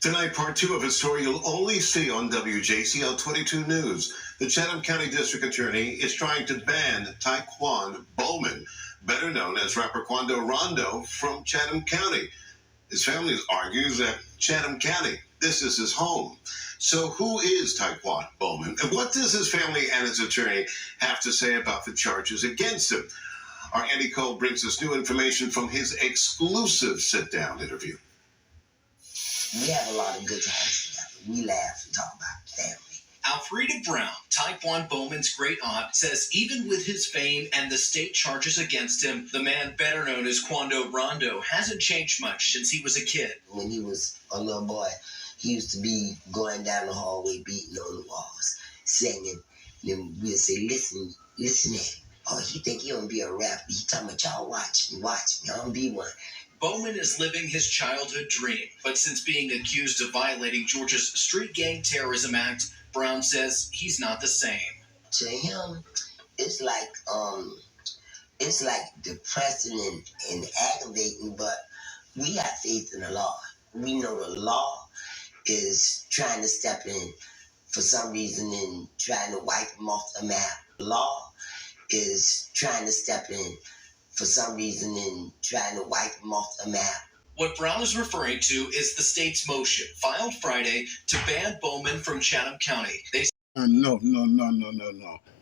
Tonight, part two of a story you'll only see on WJCL 22 News. The Chatham County District Attorney is trying to ban Taekwon Bowman, better known as rapper Quando Rondo, from Chatham County. His family argues that Chatham County, this is his home. So who is Taekwon Bowman, and what does his family and his attorney have to say about the charges against him? Our Andy Cole brings us new information from his exclusive sit-down interview. We have a lot of good times together. We laugh and talk about family. Alfreda Brown, Taekwon Bowman's great aunt, says even with his fame and the state charges against him, the man better known as Quando Rondo hasn't changed much since he was a kid. When he was a little boy, he used to be going down the hallway beating on the walls, singing. Then we'd say, listen at him. Oh, he think he don't be a rapper. He talking about y'all watch me. I don't be one. Bowman is living his childhood dream, but since being accused of violating Georgia's Street Gang Terrorism Act, Brown says he's not the same. To him, it's like depressing and aggravating, but we have faith in the law. We know the law is trying to step in for some reason and trying to wipe him off the map. The law is trying to step in for some reason and trying to wipe him off the map. What Brown is referring to is the state's motion, filed Friday, to ban Bowman from Chatham County. No.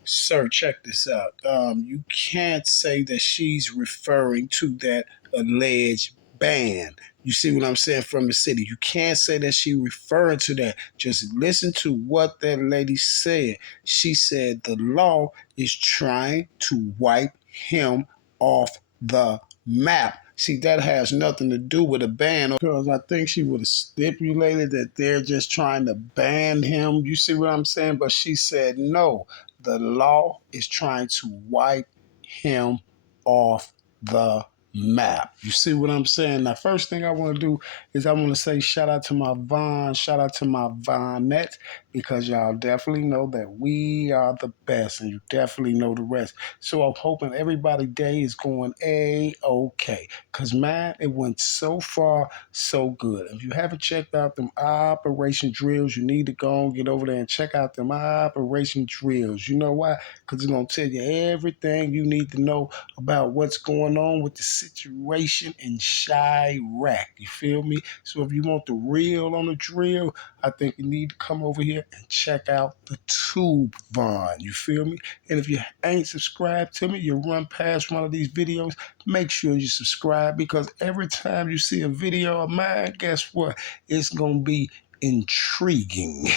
Sir, check this out. You can't say that she's referring to that alleged ban. You see what I'm saying, from the city. You can't say that she referring to that. Just listen to what that lady said. She said the law is trying to wipe him off the map. See, that has nothing to do with a ban, because I think she would have stipulated that they're just trying to ban him. You see what I'm saying? But she said no. The law is trying to wipe him off the map. You see what I'm saying? Now, first thing I want to do is I want to say shout out to my Vaughn, shout out to my Vonette, because y'all definitely know that we are the best, and you definitely know the rest. So I'm hoping everybody's day is going A-okay, because man, it went so far so good. If you haven't checked out them operation drills, you need to go and get over there and check out them operation drills. You know why? Because it's going to tell you everything you need to know about what's going on with the situation in Chirac. You feel me? So if you want the real on the drill, I think you need to come over here and check out the Tube Vaughn. You feel me? And if you ain't subscribed to me, you run past one of these videos, make sure you subscribe, because every time you see a video of mine, guess what? It's going to be intriguing.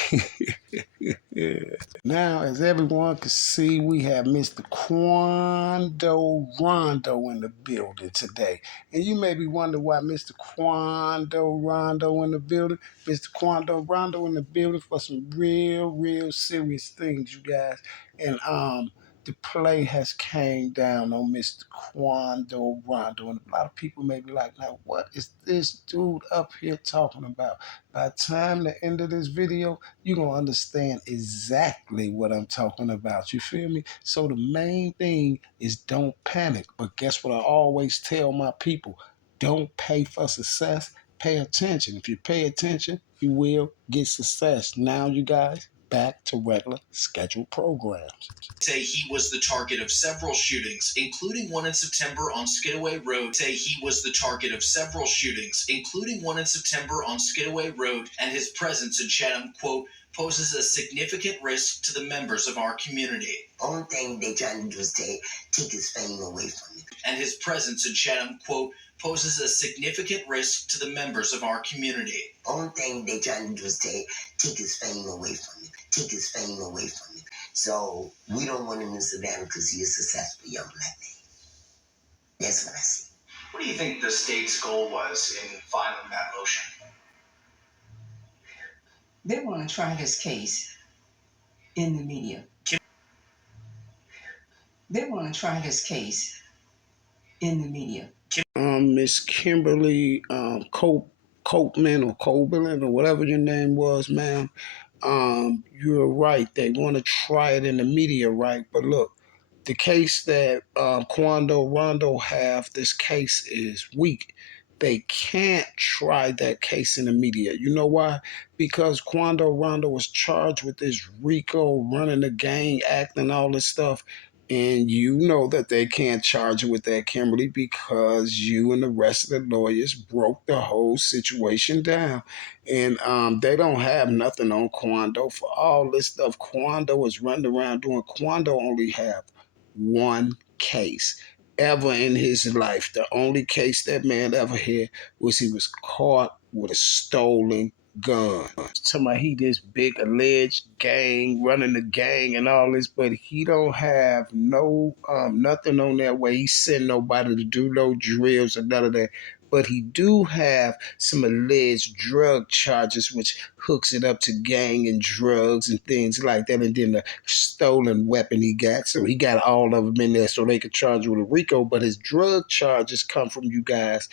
Now, as everyone can see, we have Mr. Quando Rondo in the building today. And you may be wondering why Mr. Quando Rondo in the building. Mr. Quando Rondo in the building for some real serious things, you guys. And the the play has came down on Mr. Quando Rondo, and a lot of people may be like, now what is this dude up here talking about? By the time the end of this video, you're going to understand exactly what I'm talking about. You feel me? So the main thing is don't panic. But guess what I always tell my people? Don't pay for success. Pay attention. If you pay attention, you will get success. Now, you guys, back to regular scheduled programs. Say he was the target of several shootings, including one in September on Skidaway Road. Say he was the target of several shootings, including one in September on Skidaway Road, and his presence in Chatham, quote, poses a significant risk to the members of our community. Only thing they trying to do is take his fame away from him. And his presence in Chatham, quote, poses a significant risk to the members of our community. Only thing they trying to do is take his fame away from him. Take his fame away from him. So we don't want him in Savannah because he is a successful young black man. That's what I see. What do you think the state's goal was in filing that motion? They want to try this case in the media. They want to try this case in the media. Miss Kimberly Copeman or Copeland or whatever your name was, ma'am. You're right. They want to try it in the media, right? But look, the case that Quando Rondo have, this case is weak. They can't try that case in the media. You know why? Because Quando Rondo was charged with this RICO, running the gang act and all this stuff. And you know that they can't charge you with that, Kimberly, because you and the rest of the lawyers broke the whole situation down. And they don't have nothing on Quando for all this stuff. Quando is running around doing. Quando only have one case ever in his life. The only case that man ever had was he was caught with a stolen gun. Talking about he this big alleged gang running the gang and all this, but he don't have no nothing on that way. He sent nobody to do no drills or none of that. But he do have some alleged drug charges, which hooks it up to gang and drugs and things like that. And then the stolen weapon he got. So he got all of them in there so they could charge with a RICO. But his drug charges come from you guys.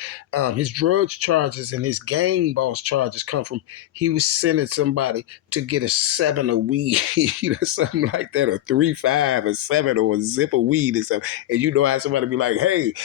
His drug charges and his gang boss charges come from he was sending somebody to get a 7 of weed or something like that, or 3-5 or 7 or a zip of weed or something. And you know how somebody be like, hey,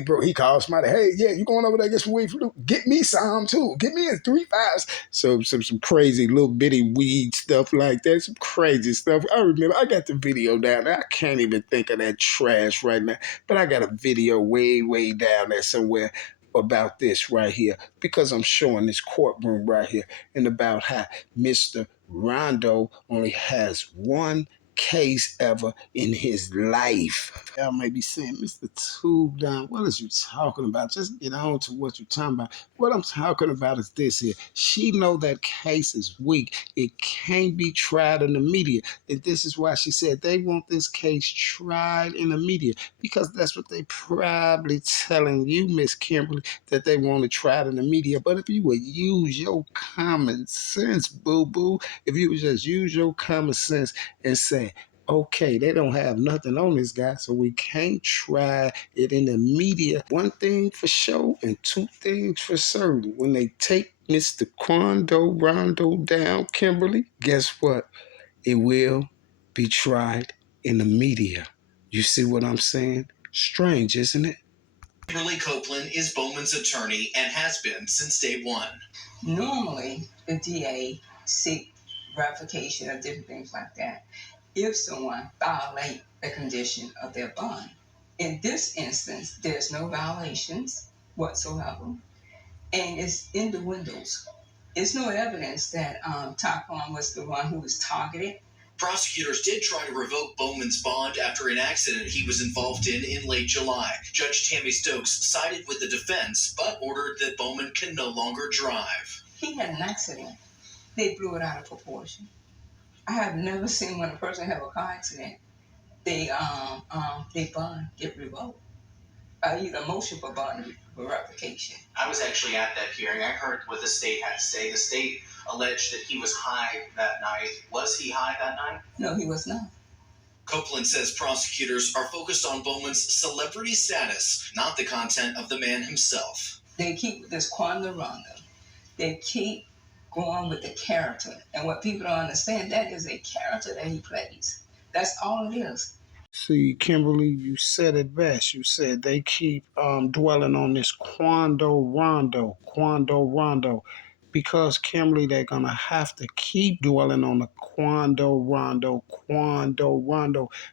bro, he calls somebody, hey, yeah, you going over there get some weed? Get me some too. Get me a 3-5s. So some crazy little bitty weed stuff like that. Some crazy stuff. I remember I got the video down there. I can't even think of that trash right now. But I got a video way, way down there somewhere about this right here, because I'm showing this courtroom right here and about how Mr. Rondo only has one case ever in his life. Y'all may be saying, Mr. Tube Down, what is you talking about? Just get on to what you're talking about. What I'm talking about is this here. She know that case is weak. It can't be tried in the media. And this is why she said they want this case tried in the media, because that's what they probably telling you, Miss Kimberly, that they want to try it in the media. But if you would use your common sense, boo-boo, if you would just use your common sense and say, okay, they don't have nothing on this guy, so we can't try it in the media. One thing for sure and two things for certain. When they take Mr. Quando Rondo down, Kimberly, guess what? It will be tried in the media. You see what I'm saying? Strange, isn't it? Kimberly Copeland is Bowman's attorney and has been since day one. Normally, the DA seek ratification of different things like that if someone violates the condition of their bond. In this instance, there's no violations whatsoever, and it's in the windows. There's no evidence that Taquan was the one who was targeted. Prosecutors did try to revoke Bowman's bond after an accident he was involved in late July. Judge Tammy Stokes sided with the defense, but ordered that Bowman can no longer drive. He had an accident. They blew it out of proportion. I have never seen when a person have a car accident, they bond get revoked. Either motion for bond revocation. I was actually at that hearing. I heard what the state had to say. The state alleged that he was high that night. Was he high that night? No, he was not. Copeland says prosecutors are focused on Bowman's celebrity status, not the content of the man himself. They keep this Quando Rondo. They keep going with the character. And what people don't understand, that is a character that he plays. That's all it is. See, Kimberly, you said it best. You said they keep dwelling on this Quando Rondo, because Kimberly, they're gonna have to keep dwelling on the Quando Rondo,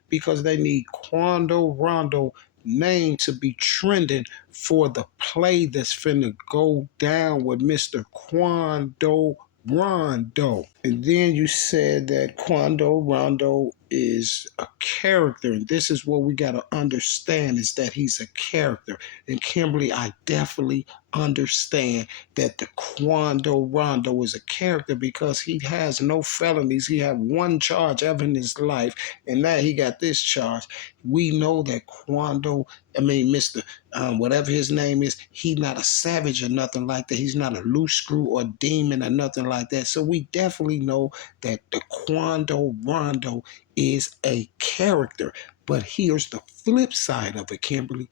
because they need Quando Rondo name to be trending for the play that's finna go down with Mr. Quando Rondo. And then you said that Quando Rondo is a character, and this is what we got to understand, is that he's a character. And Kimberly, I definitely understand that the Quando Rondo is a character because he has no felonies. He had one charge ever in his life, and now he got this charge. We know that Mr. Whatever his name is, he's not a savage or nothing like that. He's not a loose screw or demon or nothing like that. So we definitely know that the Quando Rondo is a character. But here's the flip side of it, Kimberly.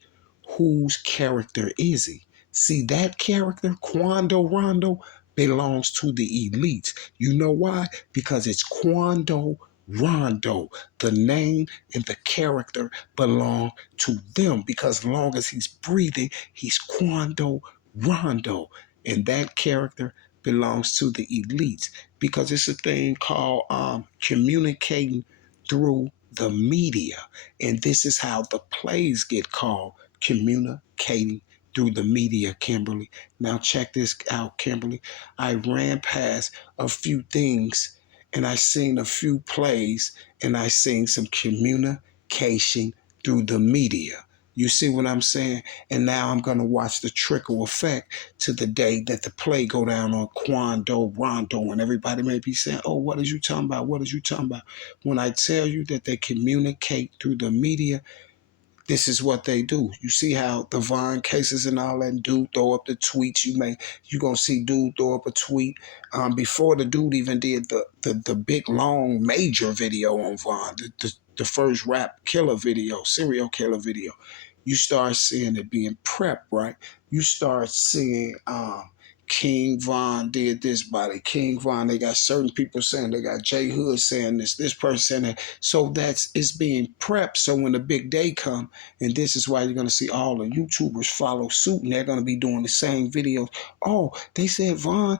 Whose character is he? See, that character, Quando Rondo, belongs to the elites. You know why? Because it's Quando Rondo. The name and the character belong to them, because as long as he's breathing, he's Quando Rondo. And that character belongs to the elites, because it's a thing called communicating through the media. And this is how the plays get called, communicating through the media, Kimberly. Now check this out, Kimberly. I ran past a few things, and I seen a few plays, and I seen some communication through the media. You see what I'm saying? And now I'm going to watch the trickle effect to the day that the play go down on Quando Rondo. And everybody may be saying, oh, what is you talking about? What is you talking about? When I tell you that they communicate through the media, this is what they do. You see how the Vine cases and all that, dude throw up the tweets. You gonna see dude throw up a tweet before the dude even did the big long major video on Vine, the first rap killer video, serial killer video. You start seeing it being prepped, right? You start seeing King Von did this body. King Von, they got certain people saying, they got J Hood saying this person saying that. So it's being prepped. So when the big day come, and this is why you're gonna see all the YouTubers follow suit, and they're gonna be doing the same videos. Oh, they said Von,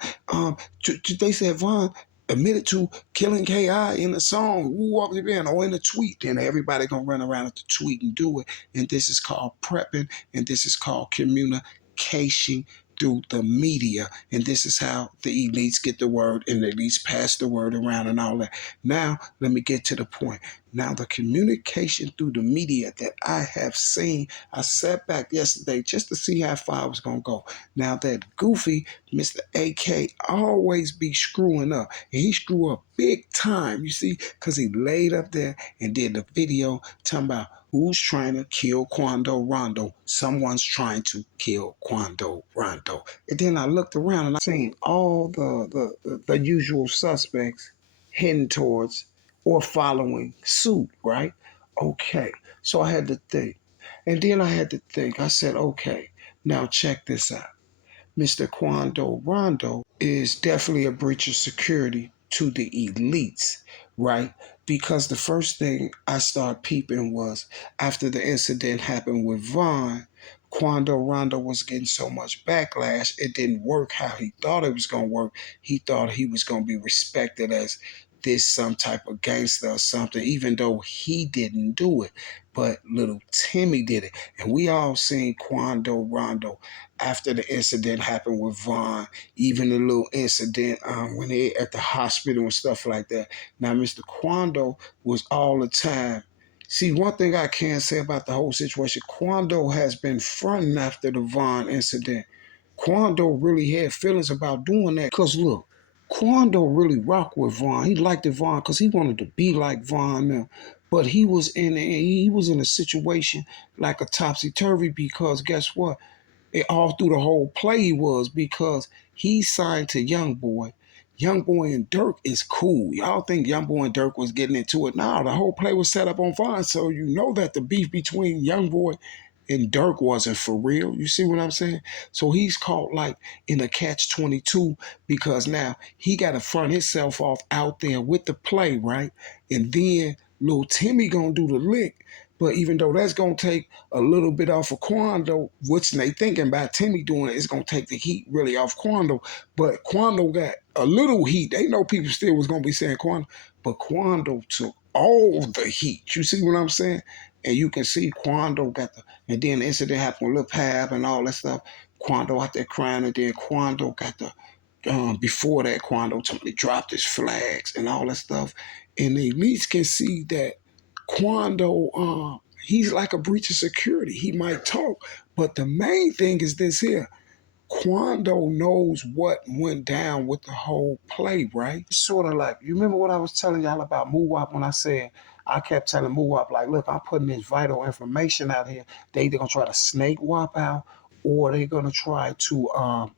they said Von admitted to killing KI in the song, woo up the band, or in the tweet. Then everybody gonna run around at the tweet and do it. And this is called prepping, and this is called communication through the media. And this is how the elites get the word, and the elites pass the word around and all that. Now, let me get to the point. Now, the communication through the media that I have seen, I sat back yesterday just to see how far I was going to go. Now, that goofy Mr. AK always be screwing up. And he screw up big time, you see, because he laid up there and did the video talking about who's trying to kill Quando Rondo. Someone's trying to kill Quando Rondo. And then I looked around and I seen all the usual suspects heading towards or following suit, right? Okay. So I had to think. And then I had to think. I said, okay, now check this out. Mr. Quando Rondo is definitely a breach of security to the elites, right? Because the first thing I started peeping was after the incident happened with Vaughn, Quando Rondo was getting so much backlash, it didn't work how he thought it was going to work. He thought he was going to be respected as this some type of gangster or something, even though he didn't do it. But little Timmy did it. And we all seen Quando Rondo after the incident happened with Vaughn, even the little incident when they at the hospital and stuff like that. Now, Mr. Quando was all the time. See, one thing I can say about the whole situation, Quando has been fronting after the Vaughn incident. Quando really had feelings about doing that because, look, Quando really rocked with Vaughn. He liked Vaughn because he wanted to be like Vaughn now. But he was in a situation like a topsy turvy because guess what? All through the whole play he was, because he signed to Young Boy. Young Boy and Dirk is cool. Y'all think Young Boy and Dirk was getting into it? Nah, the whole play was set up on Vine, so you know that the beef between Young Boy and Dirk wasn't for real. You see what I'm saying? So he's caught like in a catch 22 because now he got to front himself off out there with the play, right? And then little Timmy gonna do the lick. But even though that's gonna take a little bit off of Quando, which they thinking about Timmy doing it, it's gonna take the heat really off Quando. But Quando got a little heat. They know people still was gonna be saying Quando, but Quando took all the heat. You see what I'm saying? And you can see Quando got the, and then the incident happened with Lil Pab and all that stuff. Quando out there crying, and then Quando got the, before that, Quando told me dropped his flags and all that stuff. And the elites can see that Quando, he's like a breach of security. He might talk, but the main thing is this here. Quando knows what went down with the whole play, right? Sort of like, you remember what I was telling y'all about Muwap when I said, I kept telling Muwap, like, look, I'm putting this vital information out here. They either gonna try to snake WAP out, or they're gonna try to,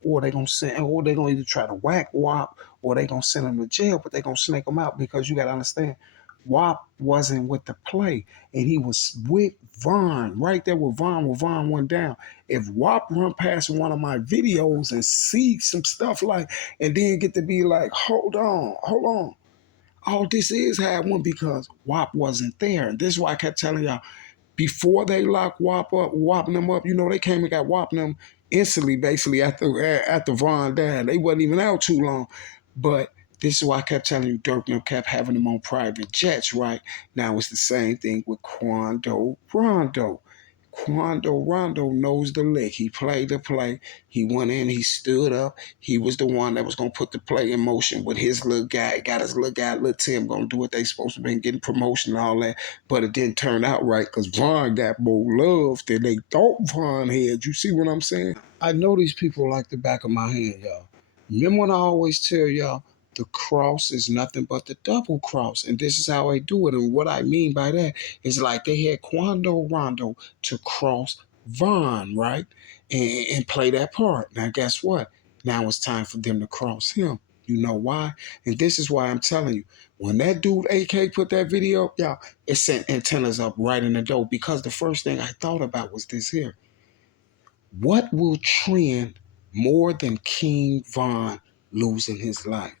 or they're gonna send, or they're gonna either try to whack WAP, or they're gonna send him to jail, but they're gonna snake him out because you gotta understand, WAP wasn't with the play, and he was with Vaughn, right there with Vaughn, where Vaughn went down. If WAP run past one of my videos and see some stuff like, and then get to be like, hold on. All this is had one because WAP wasn't there. And this is why I kept telling y'all, before they locked WAP up, whopping them up, you know, they came and got whopping them instantly, basically, after Vaughn died. They wasn't even out too long. But this is why I kept telling you, Dirk and them kept having them on private jets, right? Now it's the same thing with Quando Rondo. Quando Rondo knows the lick. He played the play. He went in, he stood up. He was the one that was going to put the play in motion with his little guy. He got his little guy, little Tim, going to do what they supposed to be, getting promotion and all that. But it didn't turn out right because Vaughn got more love than they thought Vaughn had. You see what I'm saying? I know these people like the back of my hand, y'all. Remember when I always tell y'all, the cross is nothing but the double cross. And this is how I do it. And what I mean by that is like they had Quando Rondo to cross Vaughn, right? And play that part. Now, guess what? Now it's time for them to cross him. You know why? And this is why I'm telling you, when that dude AK put that video up, y'all, it sent antennas up right in the door because the first thing I thought about was this here. What will trend more than King Von losing his life?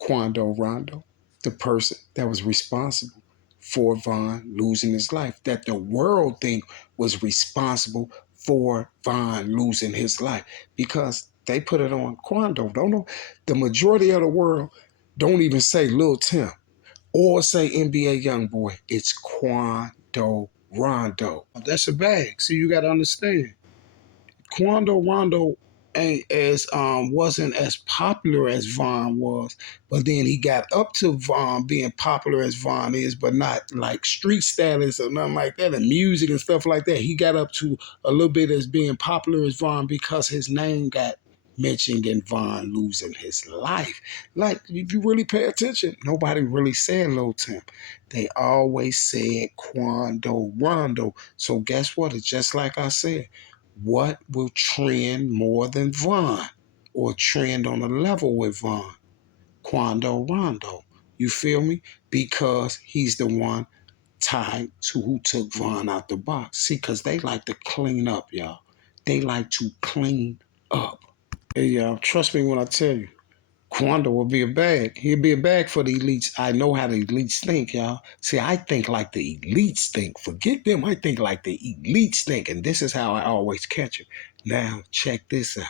Quando Rondo, the person that was responsible for Von losing his life, that the world think was responsible for Von losing his life, because they put it on Quando. Don't know. The majority of the world don't even say Lil Tim or say NBA Youngboy. It's Quando Rondo. That's a bag. So you got to understand. Quando Rondo ain't as wasn't as popular as Vaughn was, but then he got up to Vaughn being popular as Vaughn is, but not like street status or nothing like that, and music and stuff like that. He got up to a little bit as being popular as Vaughn because his name got mentioned in Vaughn losing his life. Like, if you really pay attention, nobody really said Lil Tim. They always said Quando Rondo. So guess what? It's just like I said. What will trend more than Vaughn or trend on a level with Vaughn? Quando Rondo. You feel me? Because he's the one tied to who took Vaughn out the box. See, because they like to clean up, y'all. They like to clean up. Hey, y'all, trust me when I tell you. Quando will be a bag. He'll be a bag for the elites. I know how the elites think, y'all. See, I think like the elites think. Forget them. I think like the elites think. And this is how I always catch it. Now, check this out.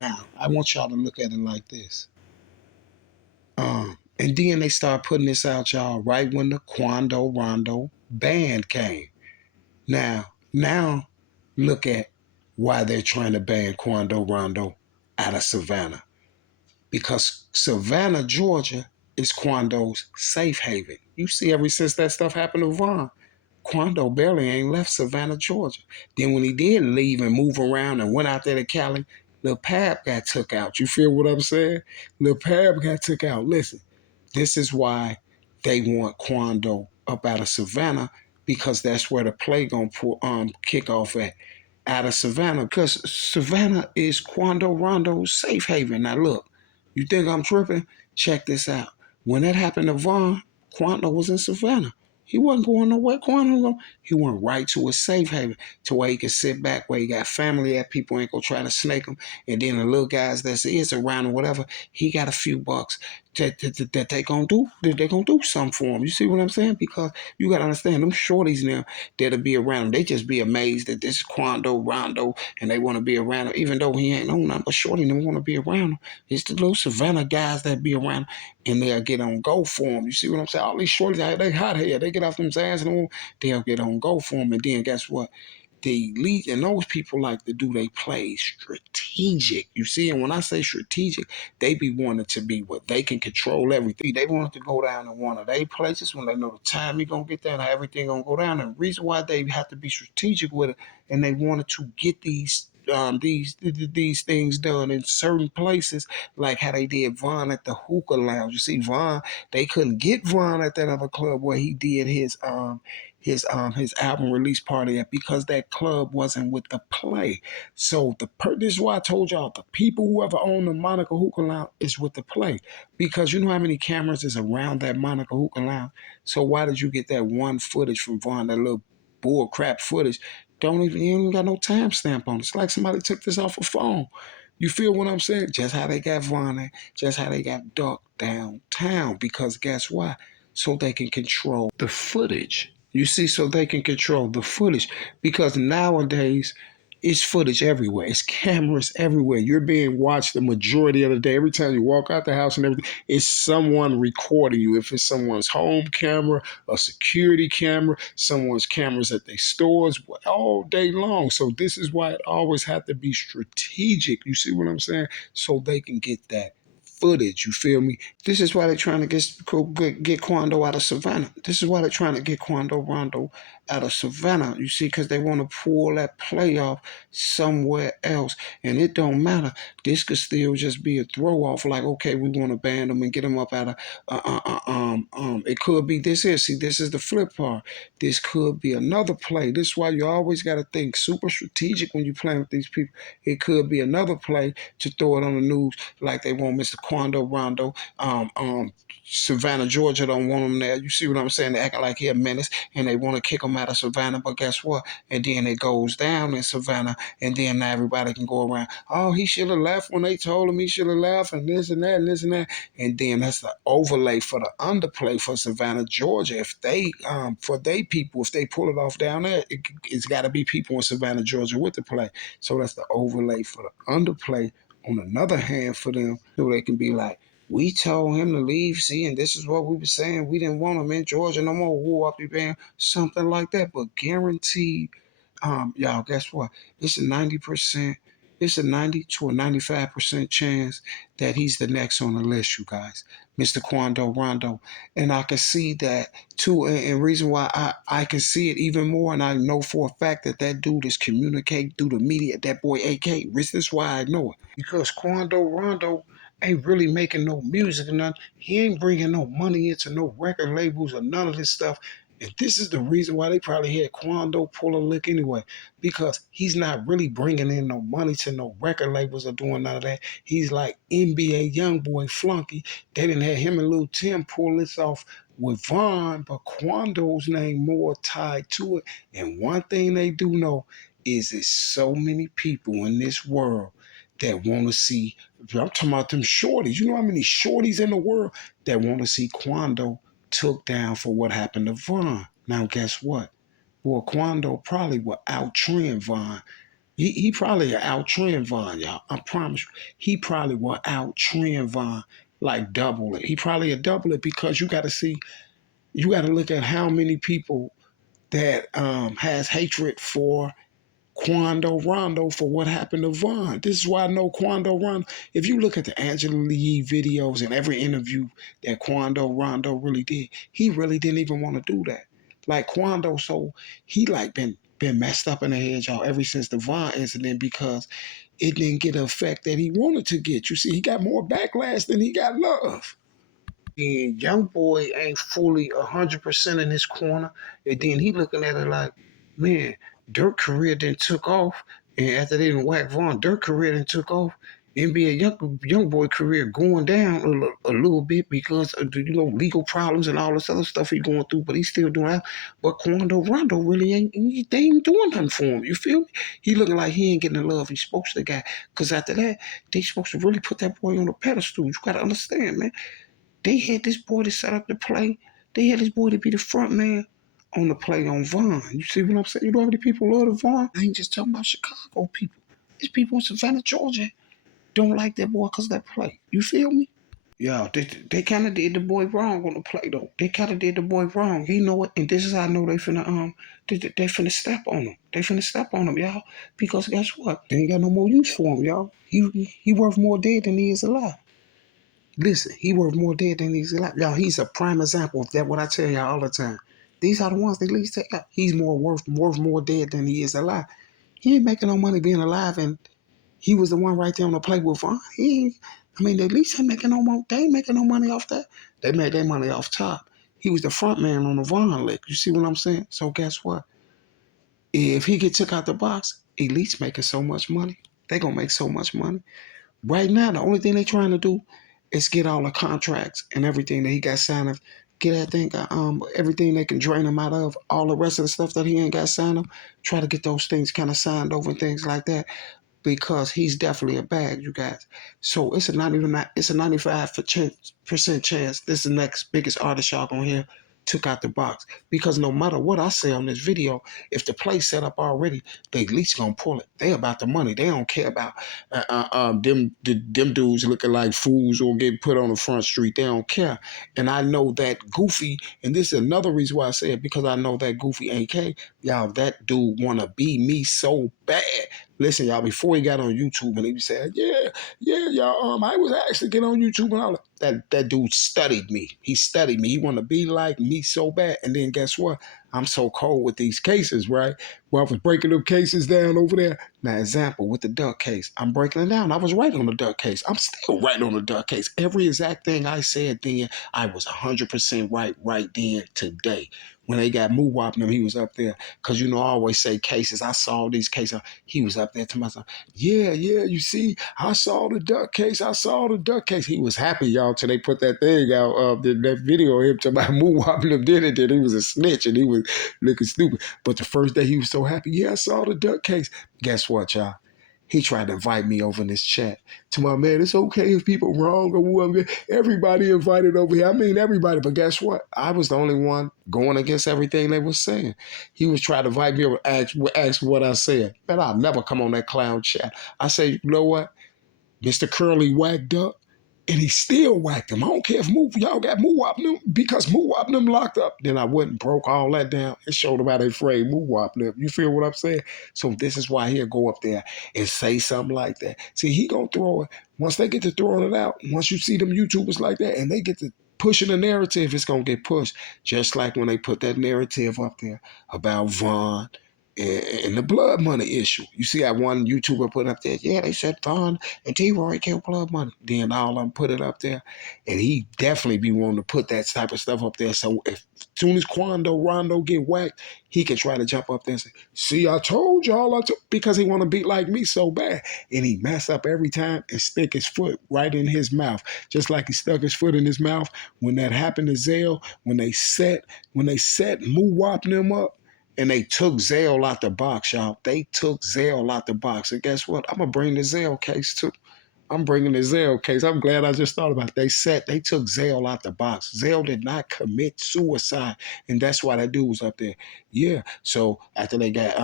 Now, I want y'all to look at it like this. And then they start putting this out, y'all, right when the Quando Rondo ban came. Now, look at why they're trying to ban Quando Rondo out of Savannah. Because Savannah, Georgia is Quando's safe haven. You see, ever since that stuff happened to Vaughn, Quando barely ain't left Savannah, Georgia. Then when he did leave and move around and went out there to Cali, Lil Pab got took out. You feel what I'm saying? Lil Pab got took out. Listen, this is why they want Quando up out of Savannah, because that's where the play gonna kick off at. Out of Savannah, because Savannah is Quando Rondo's safe haven. Now look, You think I'm tripping? Check this out. When that happened to Vaughn, Quando was in Savannah. He wasn't going nowhere. Quando, he went right to a safe haven to where he could sit back, where he got family that people ain't gonna try to snake him. And then the little guys that is around or whatever, he got a few bucks that they gonna do. That they gonna do something for him. You see what I'm saying? Because you gotta understand them shorties now that'll be around him. They just be amazed that this is Quando Rondo and they want to be around him, even though he ain't know nothing. But shorty them want to be around him. It's the little Savannah guys that be around and they'll get on go for him. You see what I'm saying? All these shorties, they hot here. They get off them ass and they'll get on go for him. And then guess what? The elite and those people like to do they play strategic. You see, and when I say strategic, they be wanting to be what they can control everything. They want to go down to one of their places when they know the time you're gonna get there and how everything gonna go down. And the reason why they have to be strategic with it and they wanted to get these things done in certain places, like how they did Vaughn at the hookah lounge. You see, Vaughn, they couldn't get Vaughn at that other club where he did his album release party at because that club wasn't with the play. So this is why I told y'all the people who ever own the Monica Hookah Lounge is with the play. Because you know how many cameras is around that Monica Hookah Lounge? So why did you get that one footage from Vaughn, that little bull crap footage? Don't even you ain't got no timestamp on it. It's like somebody took this off a phone. You feel what I'm saying? Just how they got Vaughn, just how they got Duck downtown. Because guess what? So they can control the footage. You see, so they can control the footage. Because nowadays, it's footage everywhere. It's cameras everywhere. You're being watched the majority of the day. Every time you walk out the house and everything, it's someone recording you. If it's someone's home camera, a security camera, someone's cameras at their stores, all day long. So this is why it always have to be strategic. You see what I'm saying? So they can get that footage. You feel me? This is why they're trying to get Quando out of Savannah. This is why they're trying to get Quando Rondo out of Savannah. You see, because they want to pull that playoff somewhere else, and it don't matter. This could still just be a throw off. Like, okay, we want to ban them and get them up out of. It could be this here. See, this is the flip part. This could be another play. This is why you always got to think super strategic when you playing with these people. It could be another play to throw it on the news like they want Mr. Quando Rondo. Savannah, Georgia don't want him there. You see what I'm saying? They acting like he a menace and they want to kick him out of Savannah. But guess what? And then it goes down in Savannah and then now everybody can go around. Oh, he should have left when they told him he should have left and this and that and this and that. And then that's the overlay for the underplay for Savannah, Georgia. If they, for they people, if they pull it off down there, it's got to be people in Savannah, Georgia with the play. So that's the overlay for the underplay on another hand for them so they can be like, we told him to leave, see, and this is what we were saying. We didn't want him in Georgia no more. Woo up, band, something like that. But guaranteed, y'all, guess what? It's a 90%, it's a 90 to a 95% chance that he's the next on the list, you guys. Mr. Quando Rondo. And I can see that too. And reason why I can see it even more, and I know for a fact that that dude is communicating through the media, that boy AK. This is why I know it. Because Quando Rondo ain't really making no music or nothing. He ain't bringing no money into no record labels or none of this stuff. And this is the reason why they probably had Quando pull a lick anyway, because he's not really bringing in no money to no record labels or doing none of that. He's like NBA YoungBoy Flunky. They didn't have him and Lil Tim pull this off with Vaughn, but Quando's name more tied to it. And one thing they do know is there's so many people in this world that want to see. I'm talking about them shorties. You know how many shorties in the world that want to see Quando took down for what happened to Vaughn? Now, guess what? Boy, Quando probably will outtrend Vaughn. He probably will outtrend Vaughn, y'all. I promise you. He probably will outtrend Vaughn, like double it. He probably will double it because you got to see, you got to look at how many people that has hatred for Quando Rondo for what happened to Vaughn. This is why I know Quando Rondo. If you look at the Angela Lee videos and every interview that Quando Rondo really did, he really didn't even want to do that. Like Quando, so he like been messed up in the head, y'all, ever since the Vaughn incident because it didn't get the effect that he wanted to get. You see, he got more backlash than he got love. And young boy ain't fully 100% in his corner. And then he looking at it like, man, Dirk career then took off. And after they didn't whack Vaughn, Dirk career then took off. NBA young boy career going down a little bit because of the, legal problems and all this other stuff he's going through, but he's still doing that. But Quando Rondo really they ain't doing nothing for him. You feel me? He looking like he ain't getting the love he's supposed to get. Because after that, they supposed to really put that boy on the pedestal. You got to understand, man. They had this boy to set up the play. They had this boy to be the front man on the play on Vaughn. You see what I'm saying? You know how many people love the Vaughn? I ain't just talking about Chicago people. There's people in Savannah, Georgia don't like that boy because of that play. You feel me? Yeah, they kind of did the boy wrong on the play though. They kind of did the boy wrong. You know what? And this is how I know they finna step on him. They finna step on him, y'all. Because guess what? They ain't got no more use for him, y'all. He worth more dead than he is alive. Listen, he worth more dead than he's alive. Y'all, he's a prime example of that. What I tell y'all all the time. These are the ones they least take out. He's worth more dead than he is alive. He ain't making no money being alive, and he was the one right there on the play with Vaughn. I mean, they at least ain't making no more. They ain't making no money off that. They made their money off top. He was the front man on the Vaughn lick. You see what I'm saying? So guess what? If he get took out the box, Elite's making so much money. They gonna make so much money. Right now, the only thing they trying to do is get all the contracts and everything that he got signed of. Get that thing, everything they can drain him out of. All the rest of the stuff that he ain't got signed of. Try to get those things kind of signed over and things like that, because he's definitely a bag, you guys. So it's a 95% chance this is the next biggest artist y'all gonna hear took out the box. Because no matter what I say on this video, if the play set up already, they at least gonna pull it. They about the money. They don't care about them dudes looking like fools or getting put on the front street. They don't care. And I know that Goofy, and this is another reason why I say it, because I know that Goofy AK, y'all, that dude wanna be me so bad. Listen, y'all, before he got on YouTube and he was saying, y'all, I was actually getting on YouTube and all that dude studied me. He studied me. He wanted to be like me so bad. And then guess what? I'm so cold with these cases, right? Well, I was breaking them cases down over there. Now, example, with the duck case, I'm breaking it down. I was right on the duck case. I'm still right on the duck case. Every exact thing I said then, I was 100% right then today. When they got Moo Whopping him, he was up there. Because, I always say cases. I saw these cases. He was up there to myself. Yeah, you see, I saw the duck case. I saw the duck case. He was happy, y'all, till they put that thing out of that video of him to my Moo Whopping him. Did it? Then he was a snitch and he was looking stupid. But the first day he was so happy. Yeah, I saw the duck case. Guess what, y'all? He tried to invite me over in this chat. To my man, it's okay if people wrong or whatever. Everybody invited over here. I mean everybody, but guess what? I was the only one going against everything they were saying. He was trying to invite me over, ask what I said. Man, I'll never come on that clown chat. I say, you know what? Mr. Curly whacked up, and he still whacked him. I don't care if y'all got Moo Whopping them, because Moo Whopping them locked up. Then I went and broke all that down and showed them how they afraid Moo Whopping them. You feel what I'm saying? So this is why he'll go up there and say something like that. See, he gonna throw it. Once they get to throwing it out, once you see them YouTubers like that, and they get to pushing the narrative, it's gonna get pushed. Just like when they put that narrative up there about Vaughn and the blood money issue. You see that one YouTuber put up there, yeah, they said Vaughn and T-Roy killed blood money. Then all of them put it up there. And he definitely be wanting to put that type of stuff up there. So if soon as Rondo get whacked, he can try to jump up there and say, see, I told y'all, because he want to be like me so bad. And he mess up every time and stick his foot right in his mouth. Just like he stuck his foot in his mouth when that happened to Zell, when they set Moo Whopping him up. And they took Zell out the box, y'all. They took Zell out the box. And guess what? I'm going to bring the Zell case too. I'm bringing the Zell case. I'm glad I just thought about it. They took Zell out the box. Zell did not commit suicide. And that's why that dude was up there. Yeah. So after they got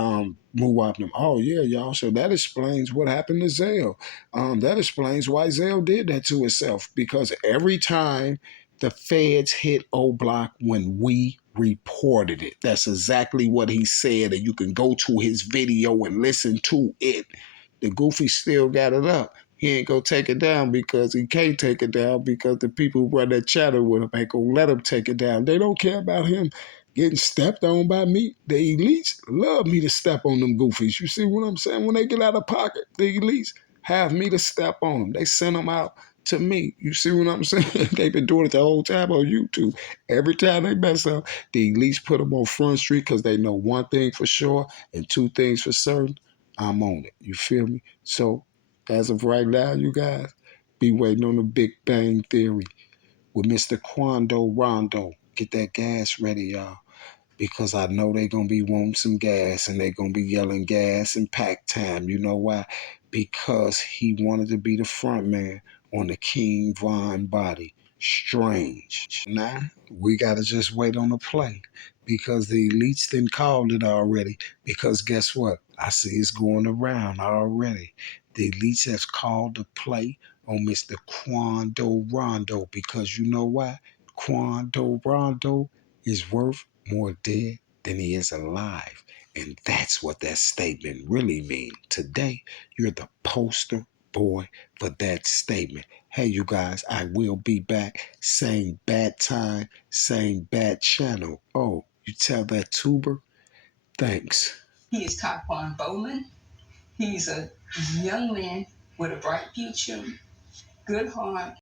Moo Whopping him, oh yeah, y'all. So that explains what happened to Zell. That explains why Zell did that to himself. Because every time the feds hit O Block when we reported it. That's exactly what he said. And you can go to his video and listen to it. The Goofy still got it up. He ain't gonna take it down because he can't take it down because the people who run that channel with him ain't gonna let him take it down. They don't care about him getting stepped on by me. The elites love me to step on them Goofies. You see what I'm saying? When they get out of pocket, the elites have me to step on them. They send them out to me. You see what I'm saying? They've been doing it the whole time on YouTube. Every time they mess up, the elites put them on Front Street because they know one thing for sure and two things for certain. I'm on it. You feel me? So As of right now, you guys, be waiting on the Big Bang Theory with Mr. Quando Rondo. Get that gas ready, y'all, because I know they're going to be wanting some gas and they're going to be yelling gas and pack time. You know why? Because he wanted to be the front man on the King Von body. Strange. Now, we got to just wait on the play because the elites didn't call it already. Because guess what? I see it's going around already. The elites has called the play on Mr. Quando Rondo because you know why? Quando Rondo is worth more dead than he is alive. And that's what that statement really means. Today, you're the poster boy for that statement. Hey, you guys, I will be back. Same bad time, same bad channel. Oh, you tell that tuber? Thanks. He is Taquan Bowman. He's a young man with a bright future, good heart,